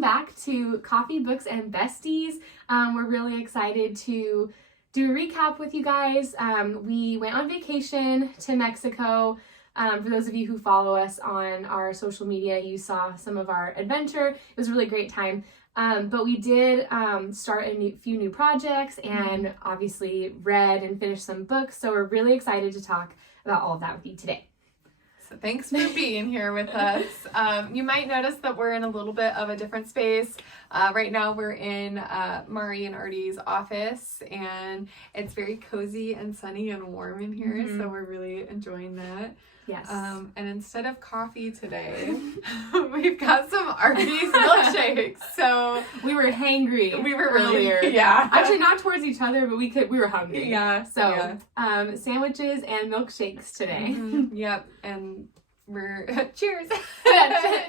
welcome back to Coffee, Books, and Besties. We're really excited to do a recap with you guys. We went on vacation to Mexico. For those of you who follow us on our social media, you saw some of our adventure. It was a really great time. But we did start a few new projects and obviously read and finished some books. So we're really excited to talk about all of that with you today. So thanks for being here with us. You might notice that we're in a little bit of a different space. Right now we're in Mari and Artie's office, and it's very cozy and sunny and warm in here, so we're really enjoying that. Yes. And instead of coffee today, we've got some Artie's milkshakes. So we were hangry. We were earlier. Yeah. Actually, not towards each other, but we were hungry. Yeah. So, sandwiches and milkshakes today. Yep. And we're cheers.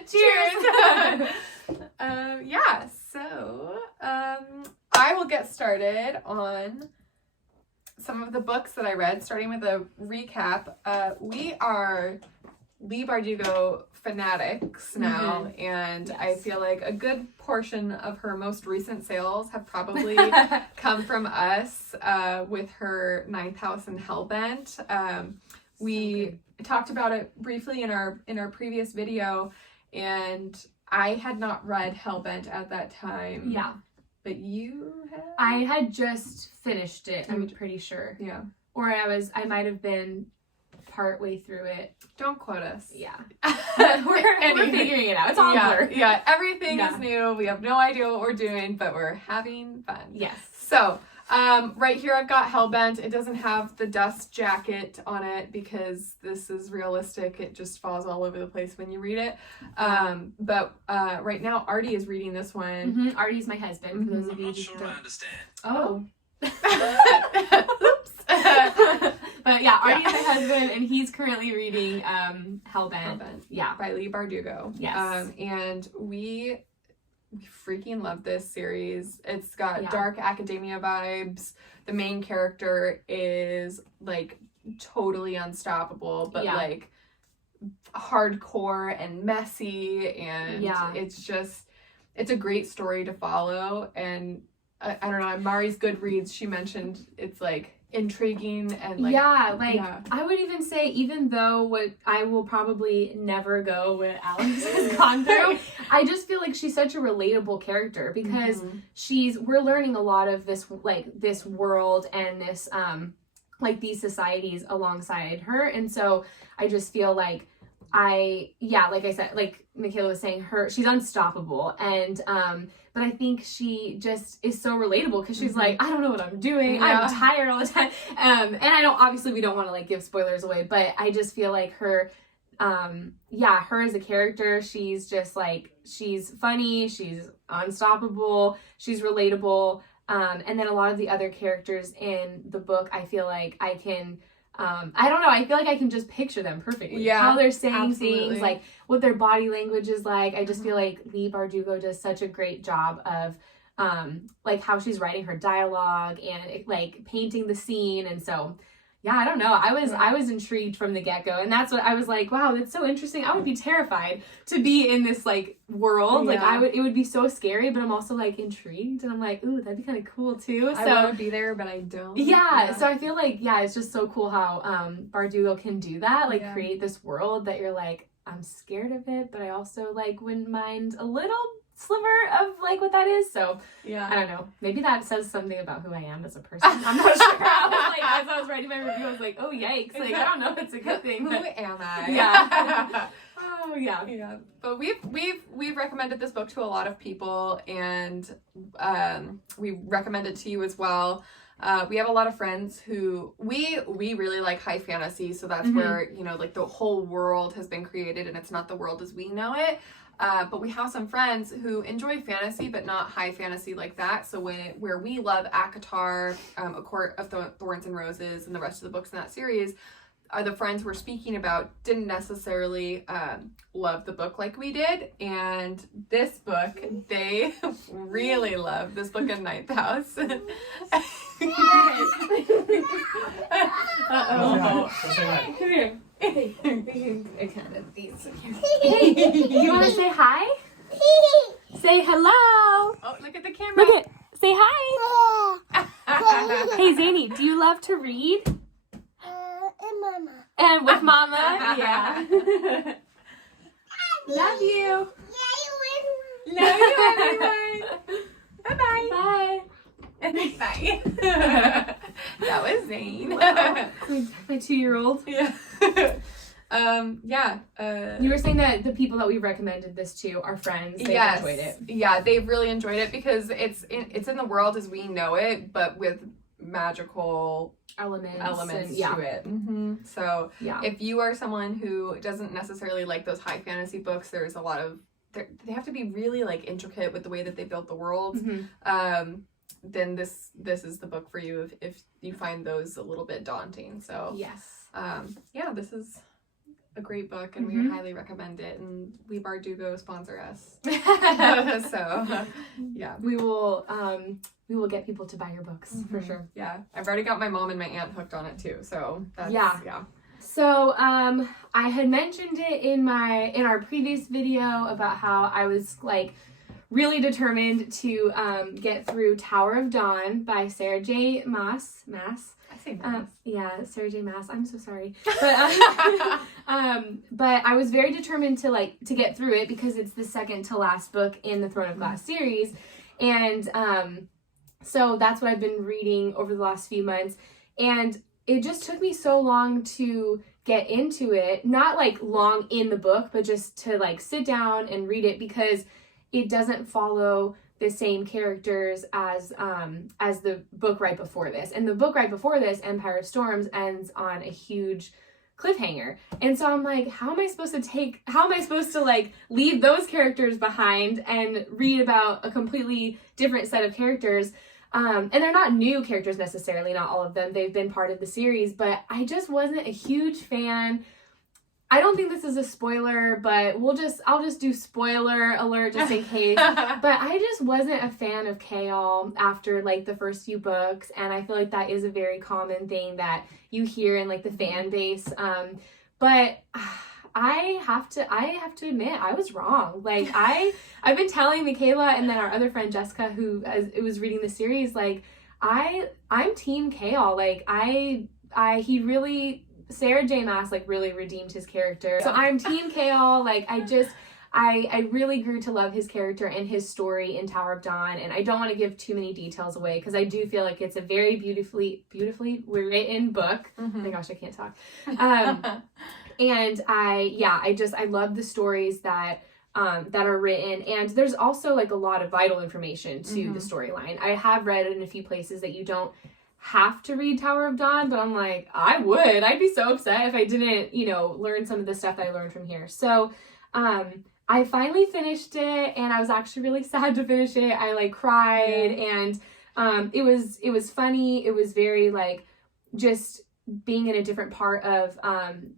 Cheers. Yeah. So, I will get started on some of the books that I read, starting with a recap. We are Leigh Bardugo fanatics now, and yes. I feel like a good portion of her most recent sales have probably come from us with her Ninth House and Hellbent. We talked about it briefly in our previous video, and I had not read Hellbent at that time. Yeah. But you had? I had just finished it, I'm pretty sure. Yeah. Or I might have been part way through it. Don't quote us. Yeah. we're figuring it out. It's all blur. Yeah, everything is new. We have no idea what we're doing, but we're having fun. Yes. So, right here I've got Hellbent. It doesn't have the dust jacket on it because this is realistic. It just falls all over the place when you read it. But right now Artie is reading this one. Artie's my husband, for those of you Not sure I understand. Oh. Oops. But yeah, Artie's my husband, and he's currently reading Hellbent. Yeah. By Leigh Bardugo. Yes. And we freaking love this series. It's got dark academia vibes. The main character is like totally unstoppable, but like hardcore and messy, and it's a great story to follow. And I don't know, on Mari's Goodreads she mentioned it's like intriguing and like I would even say, even though what I will probably never go what Alex has gone through, I just feel like she's such a relatable character because we're learning a lot of this world and this like these societies alongside her, and so I just feel like like I said, like Michaela was saying, she's unstoppable, and but I think she just is so relatable because she's like, I don't know what I'm doing. I'm tired all the time. And obviously we don't want to like give spoilers away, but I just feel like her as a character, she's just like, she's funny, she's unstoppable, she's relatable. And then a lot of the other characters in the book, I feel like I can, I don't know, I feel like I can just picture them perfectly. Yeah, how they're saying things, like what their body language is like. I just feel like Leigh Bardugo does such a great job of like how she's writing her dialogue and like painting the scene. And so I don't know, I was intrigued from the get-go, and that's what I was like, wow, that's so interesting. I would be terrified to be in this like world. Like it would be so scary, but I'm also like intrigued, and I'm like, ooh, that'd be kind of cool too. So I want to be there, but I don't. So I feel like it's just so cool how Bardugo can do that, like create this world that you're like, I'm scared of it, but I also like wouldn't mind a little sliver of like what that is. So I don't know, maybe that says something about who I am as a person. I'm not sure. I was like, as I was writing my review, I was like, oh yikes, like I don't know if it's a good thing, but who am I? Oh yeah. But we've recommended this book to a lot of people, and we recommend it to you as well. We have a lot of friends who we really like high fantasy, so that's where, you know, like the whole world has been created and it's not the world as we know it. But we have some friends who enjoy fantasy, but not high fantasy like that. So where we love Agatha, A Court of Thorns and Roses, and the rest of the books in that series, are the friends we're speaking about didn't necessarily love the book like we did. And this book, they really love this book in Ninth House. Come here. I kind of these. Hey, you want to say hi? Say hello. Oh, look at the camera. Look at. Say hi. Hey, Zany, do you love to read? And Mama. And with Mama? Yeah. Love you. Love you, everyone. Bye-bye. Bye. Bye. That was Zane. Wow. My 2-year-old. Yeah. You were saying that the people that we recommended this to are friends. They enjoyed it. Yeah, they've really enjoyed it because it's in the world as we know it, but with magical elements to it. Mm-hmm. So if you are someone who doesn't necessarily like those high fantasy books, there's a lot of they have to be really like intricate with the way that they built the world. Mm-hmm. Then this is the book for you if you find those a little bit daunting. So this is a great book, and we highly recommend it. And we Bardugo sponsor us. So we will get people to buy your books for sure. Yeah, I've already got my mom and my aunt hooked on it too. So that's, So I had mentioned it in our previous video about how I was like really determined to get through Tower of Dawn by Sarah J. Maas. I say Maas. Sarah J. Maas. I'm so sorry. But but I was very determined to get through it because it's the second to last book in the Throne of Glass series. And so that's what I've been reading over the last few months. And it just took me so long to get into it. Not like long in the book, but just to like sit down and read it because it doesn't follow the same characters as the book right before this. And the book right before this, Empire of Storms, ends on a huge cliffhanger. And so I'm like, how am I supposed to like leave those characters behind and read about a completely different set of characters? And they're not new characters necessarily, not all of them. They've been part of the series, but I just wasn't a huge fan. I don't think this is a spoiler, but I'll just do spoiler alert just in case. But I just wasn't a fan of Chaol after like the first few books, and I feel like that is a very common thing that you hear in like the fan base. But I have to admit I was wrong. Like I've been telling Michaela and then our other friend Jessica, who was reading the series, like I'm team Chaol. Like he really, Sarah J. Maas like really redeemed his character. So I'm team Chaol. Like I really grew to love his character and his story in Tower of Dawn, and I don't want to give too many details away because I do feel like it's a very beautifully written book. Mm-hmm. Oh my gosh, I can't talk. And I love the stories that are written, and there's also like a lot of vital information to the storyline. I have read in a few places that you don't have to read Tower of Dawn, but I'm like, I'd be so upset if I didn't, learn some of the stuff that I learned from here. So I finally finished it, and I was actually really sad to finish it. I like cried, and it was funny. It was very like just being in a different part of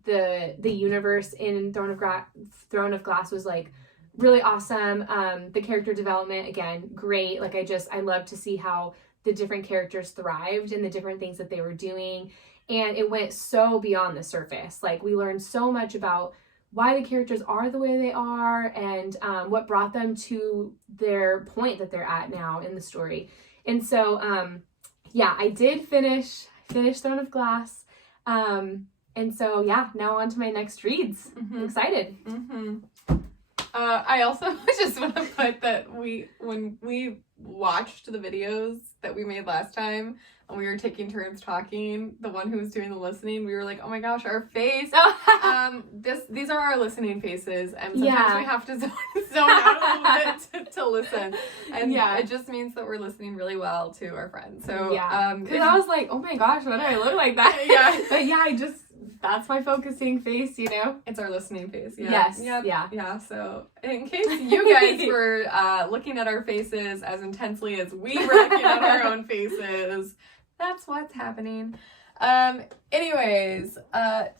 the universe in Throne of Glass was like really awesome. The character development, again, great. Like I love to see how the different characters thrived and the different things that they were doing, and it went so beyond the surface. Like we learned so much about why the characters are the way they are, and what brought them to their point that they're at now in the story. And so I did finish Throne of Glass, and so now on to my next reads. I'm excited. I also just want to put that when we watched the videos that we made last time and we were taking turns talking, the one who was doing the listening, we were like, oh my gosh, our face. These are our listening faces, and sometimes we have to zone out a little bit to listen. And it just means that we're listening really well to our friends. So because I was like, oh my gosh, why do I look like that? But that's my focusing face, It's our listening face. Yeah. Yes. Yep. Yeah. So in case you guys were looking at our faces as intensely as we were looking at our own faces, that's what's happening. Anyways,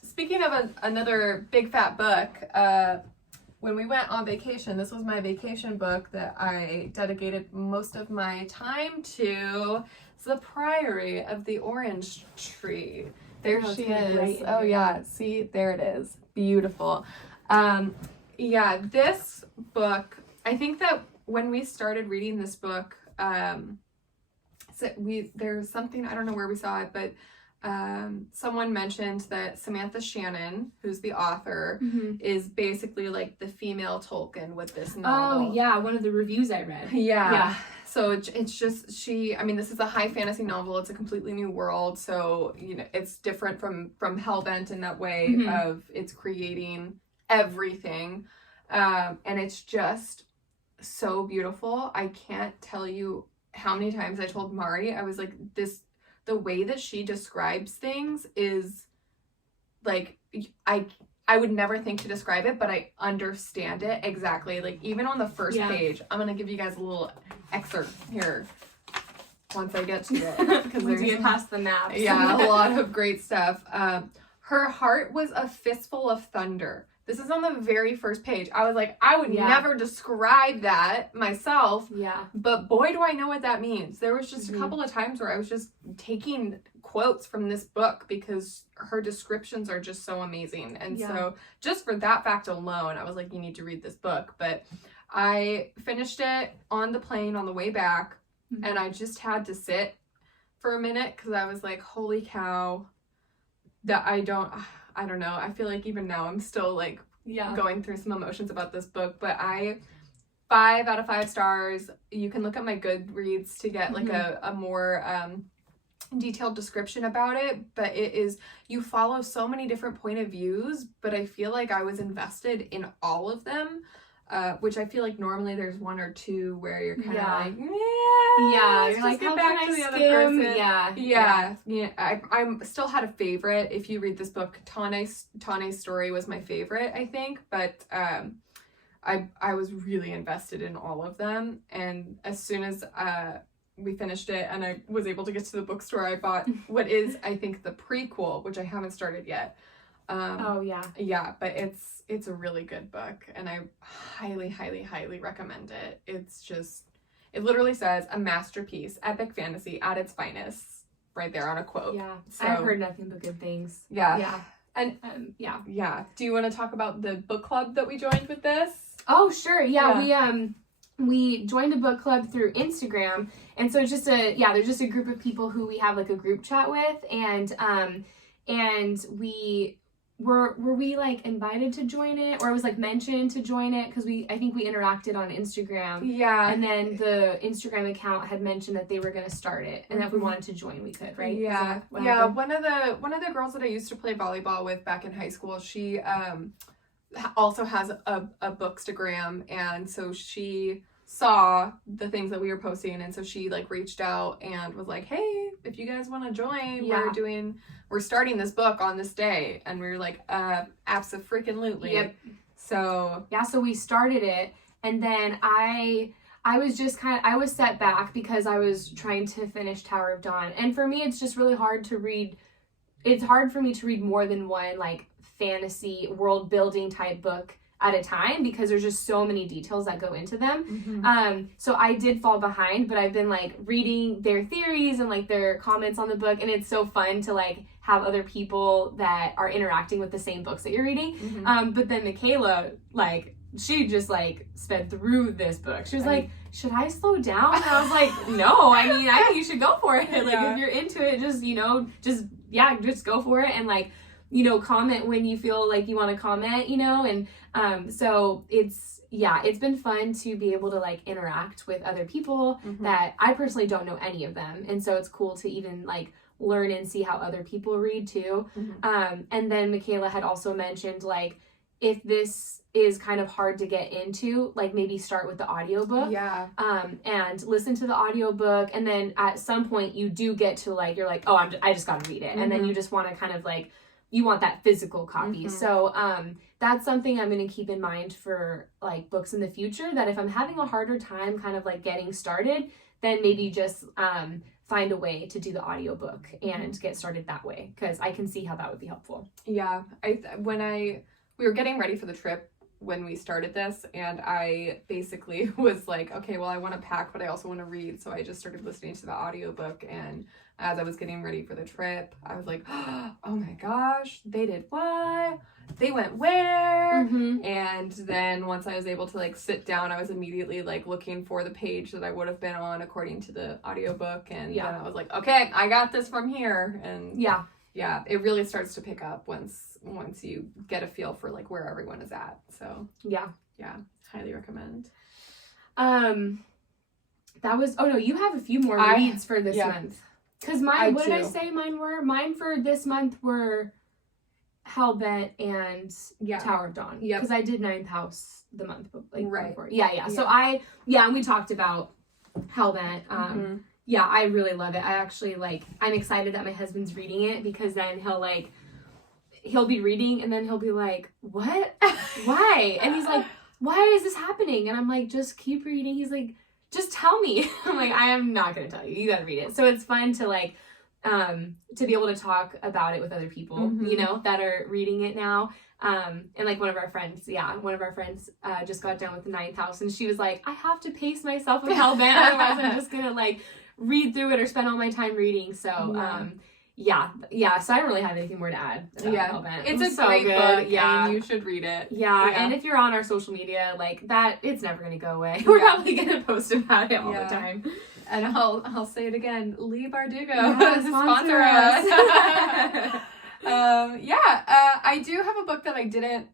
speaking of another big fat book, when we went on vacation, this was my vacation book that I dedicated most of my time to. It's The Priory of the Orange Tree. There she is. Right, oh yeah, see, there it is. Beautiful. This book, I think that when we started reading this book, there's something, I don't know where we saw it, but someone mentioned that Samantha Shannon, who's the author, is basically like the female Tolkien with this novel. Oh yeah, one of the reviews I read. Yeah. So it's just this is a high fantasy novel. It's a completely new world. So, it's different from Hellbent in that way of it's creating everything. And it's just so beautiful. I can't tell you how many times I told Mari, I was like, the way that she describes things is like, I would never think to describe it, but I understand it exactly. Like, even on the first page, I'm going to give you guys a little excerpt here once I get to it. Because once you get past the maps. Yeah, a lot of great stuff. Her heart was a fistful of thunder. This is on the very first page. I was like, I would never describe that myself. Yeah. But boy, do I know what that means. There was just a couple of times where I was just taking quotes from this book because her descriptions are just so amazing. And so just for that fact alone, I was like, you need to read this book. But I finished it on the plane on the way back, and I just had to sit for a minute because I was like, holy cow, that I don't know. I feel like even now I'm still like going through some emotions about this book, but 5 out of 5 stars. You can look at my Goodreads to get like a more detailed description about it, but you follow so many different point of views, but I feel like I was invested in all of them, which I feel like normally there's 1 or 2 where you're kind of like, you're like, how can I skim? I still had a favorite. If you read this book, Tane's story was my favorite, I think, but I was really invested in all of them, and as soon as we finished it and I was able to get to the bookstore, I bought what is, I think, the prequel, which I haven't started yet. But it's a really good book, and I highly, highly, highly recommend it. It literally says a masterpiece, epic fantasy at its finest, right there on a quote. Yeah, so, I've heard nothing but good things. Yeah. And do you want to talk about the book club that we joined with this? Oh, sure. We joined a book club through Instagram, and so it's just there's just a group of people who we have like a group chat with, and we were we like invited to join it, or it was like mentioned to join it because I think we interacted on Instagram. Yeah. And then the Instagram account had mentioned that they were going to start it, and that if we wanted to join, we could, right? Yeah. Happened? One of the girls that I used to play volleyball with back in high school, she also has a Bookstagram, and so she saw the things that we were posting, and so she like reached out and was like, hey, if you guys want to join, we're starting this book on this day, and we were like, abso-freaking-lutely. Yep. So we started it, and then I was just I was set back because I was trying to finish Tower of Dawn, and for me it's just really hard to read. It's hard for me to read more than one like fantasy world building type book at a time because there's just so many details that go into them. So I did fall behind, but I've been like reading their theories and like their comments on the book, and it's so fun to like have other people that are interacting with the same books that you're reading. But then Michaela, like, she just like sped through this book. She was like, should I slow down? And I was like, no, I mean, I think you should go for it. Like, if you're into it, just go for it, and like, comment when you feel like you want to comment, and so it's been fun to be able to like interact with other people that I personally don't know any of them, and so it's cool to even like learn and see how other people read too. And then Michaela had also mentioned like, if this is kind of hard to get into, like maybe start with the audiobook. And listen to the audiobook, and then at some point you do get to like, you're like, oh, I just gotta read it, and then you just want to kind of like, you want that physical copy. So that's something I'm going to keep in mind for like books in the future, that if I'm having a harder time kind of like getting started, then maybe just find a way to do the audiobook and get started that way, because I can see how that would be helpful. We were getting ready for the trip when we started this, and I basically was like, okay, well, I want to pack, but I also want to read, so I just started listening to the audiobook, and as I was getting ready for the trip, I was like, oh my gosh, they did what? they went where? Mm-hmm. And then once I was able to like sit down, I was immediately like looking for the page that I would have been on according to the audiobook. And then I was like, okay, I got this from here. And yeah, it really starts to pick up once you get a feel for like where everyone is at. So yeah, highly recommend. That was, oh no, you have a few more reads for this month. Because mine, what did I say mine were? Mine for this month were Hellbent and Tower of Dawn. Because I did 9th House the month before. Yeah. So and we talked about Hellbent. Yeah, I really love it. I actually, I'm excited that my husband's reading it, because then he'll be reading and then he'll be like, what? Why? And he's like, why is this happening? And I'm like, just keep reading. He's like, just tell me. I'm like, I am not going to tell you. You got to read it. So it's fun to to be able to talk about it with other people, you know, that are reading it now. And like one of our friends just got done with the 9th House, and she was like, I have to pace myself with Hellbent, otherwise I'm just going to read through it or spend all my time reading. So, so I don't really have anything more to add about Hellbent. It's a great book, and you should read it. And if you're on our social media, that, it's never going to go away. We're probably going to post about it all the time. And I'll say it again, Leigh Bardugo, sponsor us. I do have a book that I didn't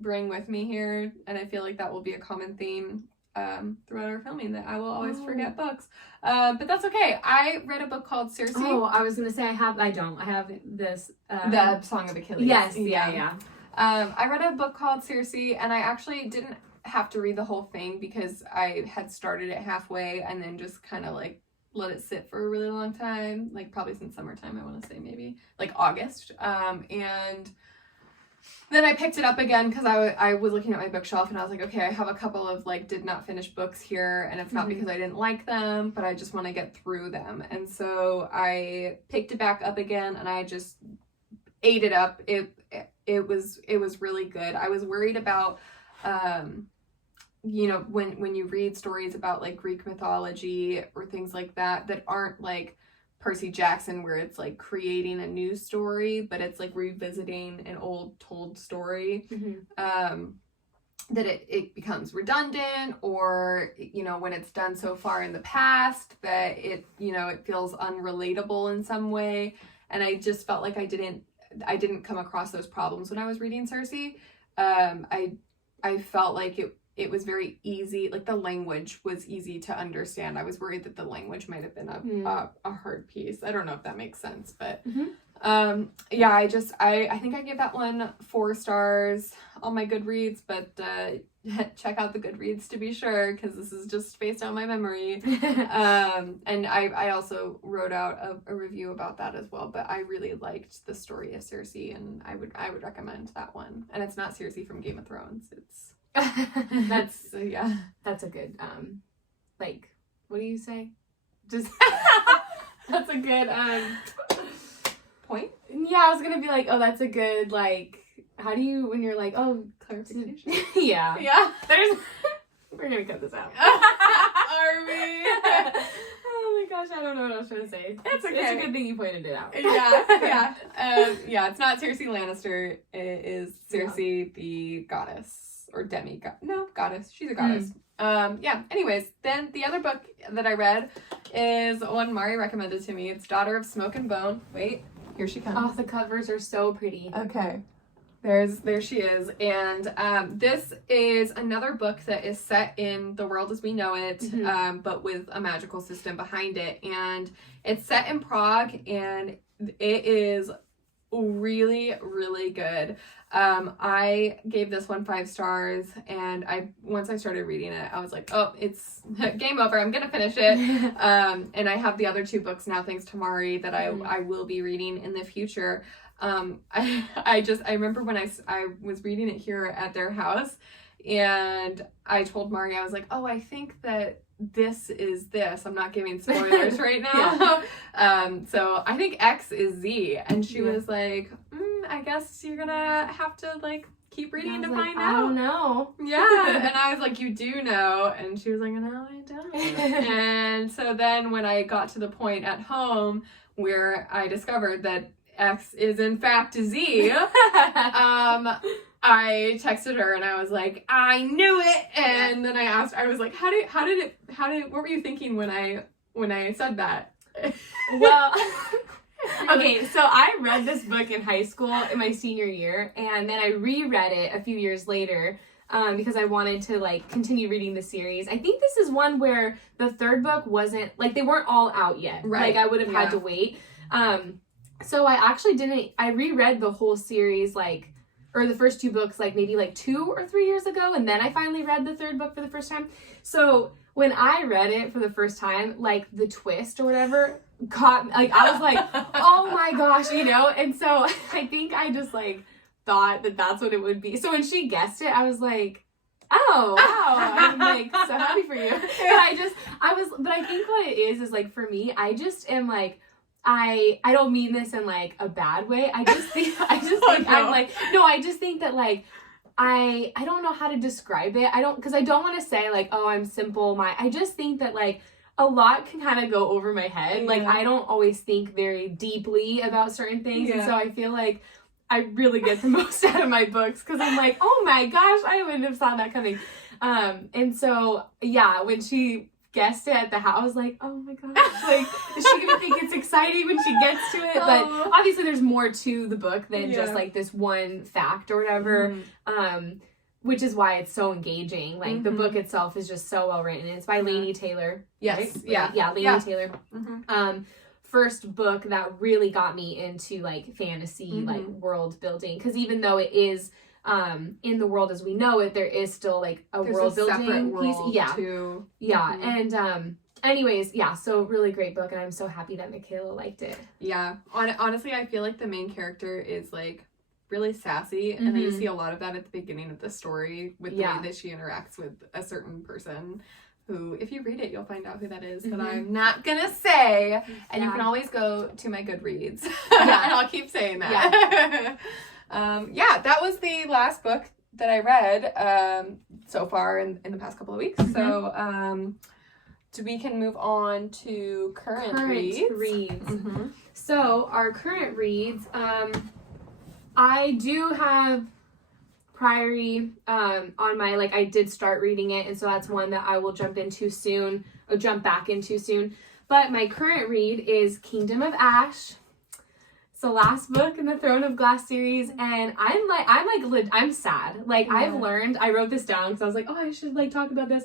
bring with me here, and I feel like that will be a common theme throughout our filming, that I will always forget books. But that's okay. I read a book called Circe. Oh, I was gonna say I have this the Song of Achilles. Yes, yeah. I read a book called Circe, and I actually didn't have to read the whole thing because I had started it halfway and then just kind of let it sit for a really long time, probably since summertime, I want to say, maybe August. And then I picked it up again because I was looking at my bookshelf and I was like, okay, I have a couple of did not finish books here, and it's not because I didn't like them, but I just want to get through them. And so I picked it back up again and I just ate it up. It was really good. I was worried about when you read stories about Greek mythology or things like that aren't Percy Jackson, where it's creating a new story, but it's revisiting an old told story, that it becomes redundant, or when it's done so far in the past that it feels unrelatable in some way. And I just felt like I didn't come across those problems when I was reading Circe. I felt like it was very easy, the language was easy to understand. I was worried that the language might have been a hard piece. I don't know if that makes sense, but I think I gave that one 4 stars on my Goodreads, but check out the Goodreads to be sure, because this is just based on my memory. And I also wrote out a review about that as well, but I really liked the story of Circe, and I would recommend that one. And it's not Circe from Game of Thrones. It's that's a good what do you say, just that's a good point. I was gonna be that's a good how do you, when you're clarification. There's we're gonna cut this out. Are we? Oh my gosh, I don't know what I was trying to say. It's okay. It's a good thing you pointed it out. It's not Circe Lannister. It is Circe the goddess. Or demigod. No, goddess. She's a goddess. Anyways, then the other book that I read is one Mari recommended to me. It's Daughter of Smoke and Bone. Wait, here she comes. Oh, the covers are so pretty. Okay. There she is. And this is another book that is set in the world as we know it, but with a magical system behind it. And it's set in Prague, and it is really, really good. I gave this one 5 stars, and once I started reading it, I was like, oh, it's game over. I'm gonna finish it. And I have the other 2 books now, thanks to Mari, that I will be reading in the future. I remember when I was reading it here at their house, and I told Mari, I was like, oh, I think that this is this. I'm not giving spoilers right now. So I think X is Z. And she was like, I guess you're gonna have to keep reading to find out. I don't know. Yeah. And I was like, you do know. And she was like, no, I don't. And so then when I got to the point at home where I discovered that X is in fact Z, I texted her and I was like, I knew it. And then I asked, I was like, what were you thinking when I said that? Well, okay, so I read this book in high school in my senior year, and then I reread it a few years later because I wanted to like continue reading the series. I think this is one where the third book wasn't, like, they weren't all out yet. Right. Like, I would have had to wait. So I actually I reread the whole series, like, or the first two books, like, maybe, like, 2 or 3 years ago, and then I finally read the third book for the first time. So when I read it for the first time, like, the twist or whatever caught, like, I was like, oh my gosh, you know? And so I think I just, like, thought that that's what it would be. So when she guessed it, I was like, oh, wow. I'm, like, so happy for you. But I think what it is, like, for me, I just am, like, I don't mean this in, like, a bad way. I just think that, like, I don't know how to describe it. Because I don't want to say, like, oh, I'm simple. I just think that, like, a lot can kind of go over my head. Yeah. Like, I don't always think very deeply about certain things. Yeah. And so I feel like I really get the most out of my books because I'm like, oh my gosh, I wouldn't have saw that coming. And so, yeah, when she guessed it at the house, I was like, oh my gosh, like, is she gonna think it's exciting when she gets to it? But obviously there's more to the book than just like this one fact or whatever, which is why it's so engaging. Like, the book itself is just so well written. It's by Laini Taylor. Yes. Right? Laini Taylor. First book that really got me into, like, fantasy, like, world building, because even though it is in the world as we know it, there is still, like, there's world building piece. And anyways, so really great book, and I'm so happy that Michaela liked it. Yeah. Honestly, I feel like the main character is, like, really sassy, and then you see a lot of that at the beginning of the story with the way that she interacts with a certain person who, if you read it, you'll find out who that is, but I'm not gonna say, and you can always go to my Goodreads, and I'll keep saying that. That was the last book that I read so far in the past couple of weeks. So we can move on to current reads. So our current reads, I do have Priory on my, like, I did start reading it, and so that's one that I will jump back into soon. But my current read is Kingdom of Ash. It's the last book in the Throne of Glass series, and I'm sad. Like, I've learned, I wrote this down because I was like, oh, I should, like, talk about this.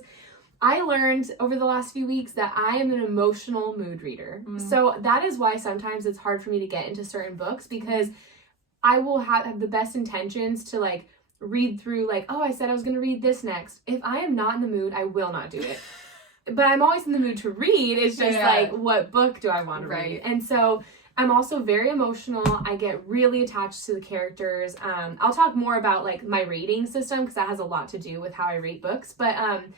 I learned over the last few weeks that I am an emotional mood reader. So that is why sometimes it's hard for me to get into certain books, because I will have the best intentions to, like, read through, like, oh, I said I was going to read this next. If I am not in the mood, I will not do it. But I'm always in the mood to read. It's just like, what book do I want to read? And so I'm also very emotional. I get really attached to the characters. I'll talk more about, like, my rating system, because that has a lot to do with how I rate books. But I'm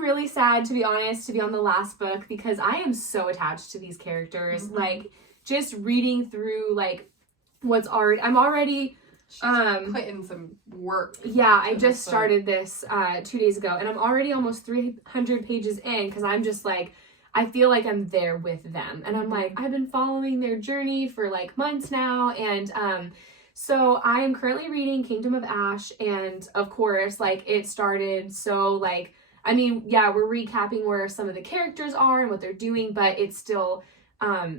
really sad, to be honest, to be on the last book, because I am so attached to these characters. Like, just reading through, like, I'm already She's put in some work. Yeah, I just started this 2 days ago, and I'm already almost 300 pages in, because I'm just, like, I feel like I'm there with them. And I'm like, I've been following their journey for, like, months now. And so I am currently reading Kingdom of Ash, and of course, like, it started so, like, I mean, we're recapping where some of the characters are and what they're doing, but it's still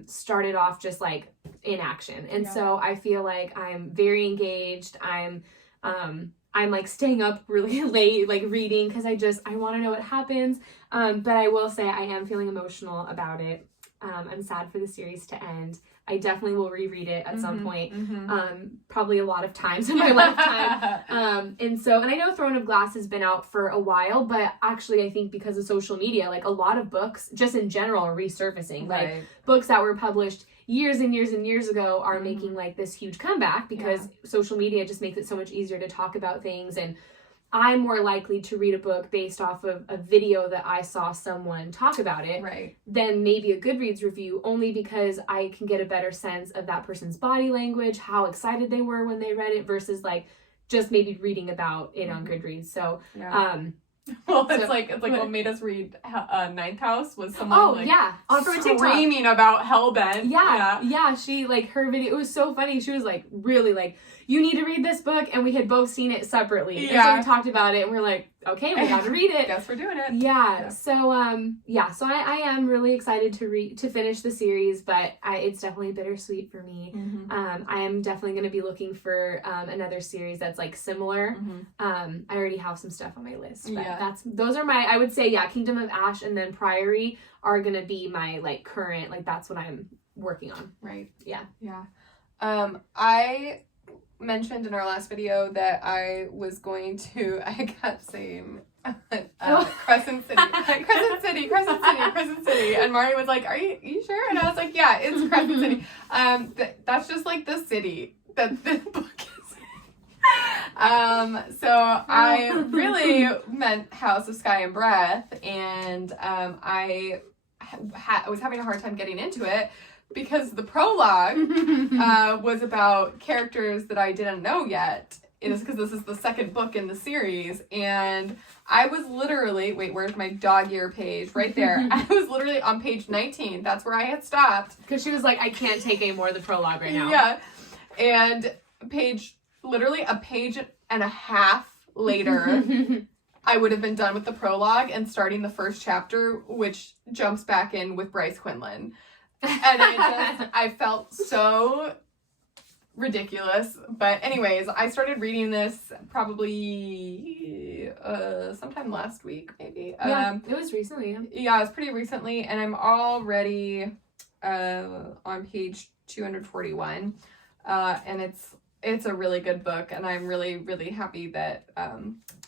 started off just, like, in action. And so I feel like I'm very engaged. I'm like staying up really late, like, reading, because I want to know what happens. But I will say I am feeling emotional about it. I'm sad for the series to end. I definitely will reread it at some point. Probably a lot of times in my lifetime. And I know Throne of Glass has been out for a while, but actually I think because of social media, like, a lot of books just in general are resurfacing. Like, books that were published years and years and years ago are making, like, this huge comeback, because social media just makes it so much easier to talk about things. And I'm more likely to read a book based off of a video that I saw someone talk about it than maybe a Goodreads review, only because I can get a better sense of that person's body language, how excited they were when they read it, versus, like, just maybe reading about it on Goodreads. So Well, So, it's like what made us read Ninth House was someone on from TikTok. screaming about Hellbent. Yeah, she, like, her video, it was so funny. She was, like, really, like, you need to read this book, and we had both seen it separately. And so we talked about it, and we're like, okay, we gotta read it. Guess we're doing it. Yeah. So, so I am really excited to finish the series, but it's definitely bittersweet for me. I am definitely going to be looking for another series that's, like, similar. I already have some stuff on my list, but those are my, I would say, Kingdom of Ash and then Priory are going to be my, like, current, like, that's what I'm working on. Right. Yeah. I mentioned in our last video that I was going to, I kept saying Crescent City, and Mari was like, are you sure? And I was like, yeah, it's Crescent City. That's just, like, the city that this book is in. So I really meant House of Sky and Breath, and I was having a hard time getting into it because the prologue was about characters that I didn't know yet. It is because this is the second book in the series, and I was literally, wait, where's my dog ear page? Right there. I was literally on page 19. That's where I had stopped. Because she was like, I can't take any more of the prologue right now. Yeah. And literally a page and a half later, I would have been done with the prologue and starting the first chapter, which jumps back in with Bryce Quinlan. And I felt so ridiculous. But anyways, I started reading this probably sometime last week, maybe. It was recently. Yeah, it was pretty recently, and I'm already on page 241. And it's a really good book, and I'm really, really happy that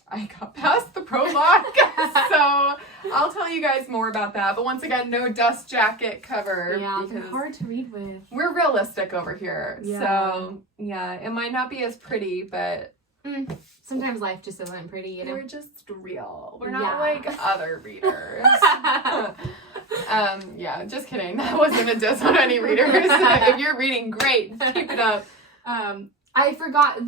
I got past the prologue. So I'll tell you guys more about that. But once again, no dust jacket cover. Yeah, because hard to read with. We're realistic over here. Yeah. So yeah, it might not be as pretty, but sometimes life just isn't pretty, you know? We're just real. We're not like other readers. Yeah, just kidding. That wasn't a diss on any readers. If you're reading, great. Keep it up. I forgot,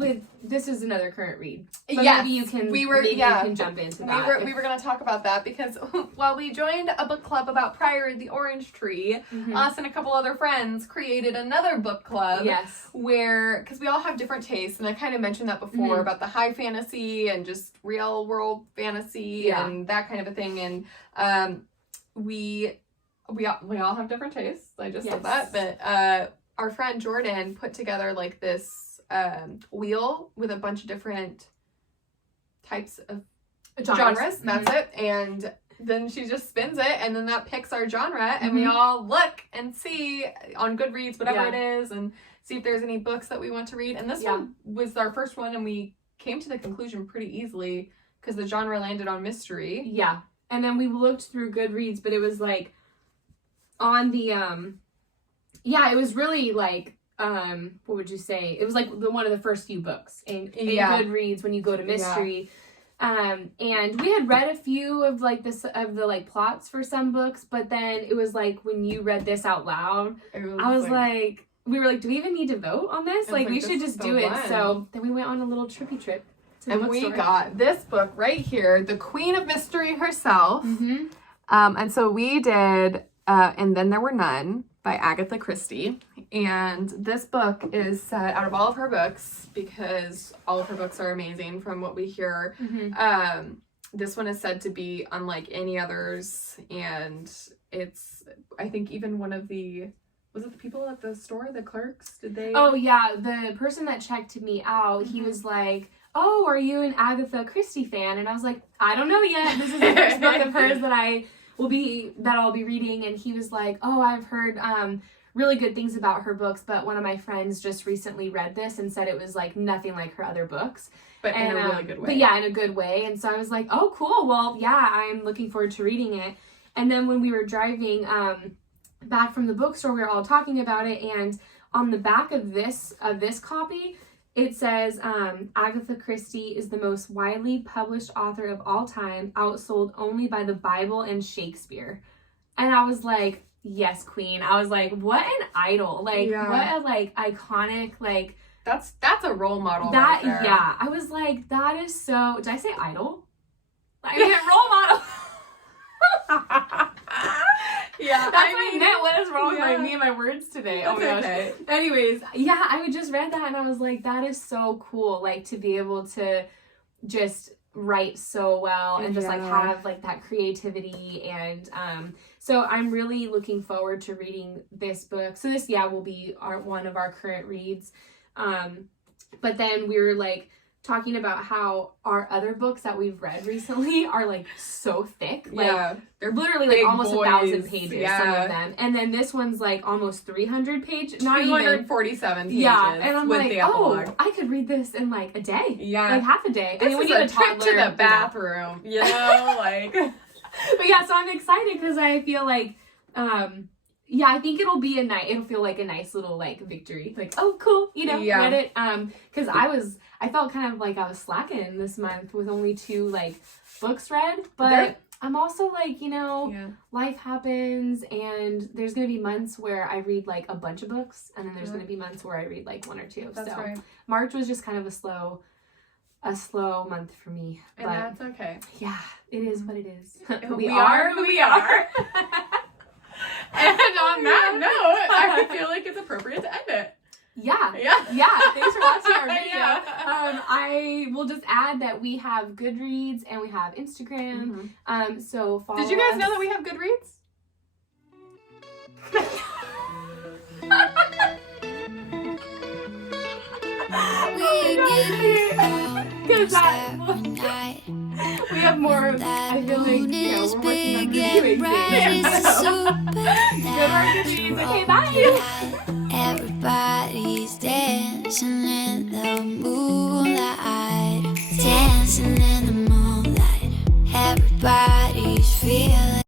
this is another current read. But yes, maybe you can jump into that. We were going to talk about that because while we joined a book club about Priory the Orange Tree, us and a couple other friends created another book club. Yes. Because we all have different tastes, and I kind of mentioned that before about the high fantasy and just real world fantasy and that kind of a thing. And we all have different tastes. I just said that. But our friend Jordan put together like this wheel with a bunch of different types of genres. That's it. And then she just spins it, and then that picks our genre, and we all look and see on Goodreads, whatever it is, and see if there's any books that we want to read. And this one was our first one, and we came to the conclusion pretty easily because the genre landed on mystery. Yeah. And then we looked through Goodreads, but it was like on the it was really like what would you say? It was like one of the first few books in Goodreads when you go to mystery. And we had read a few of like the plots for some books, but then it was like when you read this out loud, I was like, we were like, do we even need to vote on this? Like we should just do it. So then we went on a little trippy trip to the bookstore. We got this book right here, The Queen of Mystery herself. And so we did And Then There Were None by Agatha Christie. And this book is set out of all of her books because all of her books are amazing from what we hear. This one is said to be unlike any others, and it's, I think, even one of the, was it the people at the store, the clerks? Did they? Oh yeah, the person that checked me out, he was like, oh, are you an Agatha Christie fan? And I was like, I don't know yet. This is the first book of hers that I'll be reading. And he was like, oh, I've heard really good things about her books, but one of my friends just recently read this and said it was like nothing like her other books. But in a really good way. But yeah, in a good way. And so I was like, oh, cool. Well, yeah, I'm looking forward to reading it. And then when we were driving back from the bookstore, we were all talking about it. And on the back of this copy, it says, Agatha Christie is the most widely published author of all time, outsold only by the Bible and Shakespeare. And I was like, yes, queen. I was like, what an idol. Like, what a, like, iconic, like... That's a role model that, right there. Yeah. I was like, that is so... Did I say idol? I mean, role model. Yeah, That's what I meant. What is wrong with me and my words today? That's oh my gosh. okay. Anyways, yeah, I just read that and I was like, that is so cool. Like to be able to just write so well and just like have like that creativity and so I'm really looking forward to reading this book. So this will be one of our current reads. But then we were like talking about how our other books that we've read recently are like so thick. Like they're literally like almost boys. 1,000 pages, some of them. And then this one's like almost 300 pages. Not 247 pages. Yeah, and I'm with like, the epilogue. oh, I could read this in like a day. Yeah. Like half a day. This when is you have a trip to the bathroom, you know, like. But yeah, so I'm excited because I feel like, I think it'll feel like a nice little like victory. Like, oh, cool, read it. Because I felt kind of like I was slacking this month with only 2 like books read, but I'm also like, life happens and there's going to be months where I read like a bunch of books and then there's going to be months where I read like 1 or 2. That's so right. March was just kind of a slow month for me. And but that's okay. Yeah, it is what it is. We are who we are. And on that note, I feel like it's appropriate to end it. Yeah. Thanks for watching our video. I will just add that we have Goodreads and we have Instagram. So follow Did you guys us. know that we have Goodreads? Because we have more. I feel like we're working on reviewing things.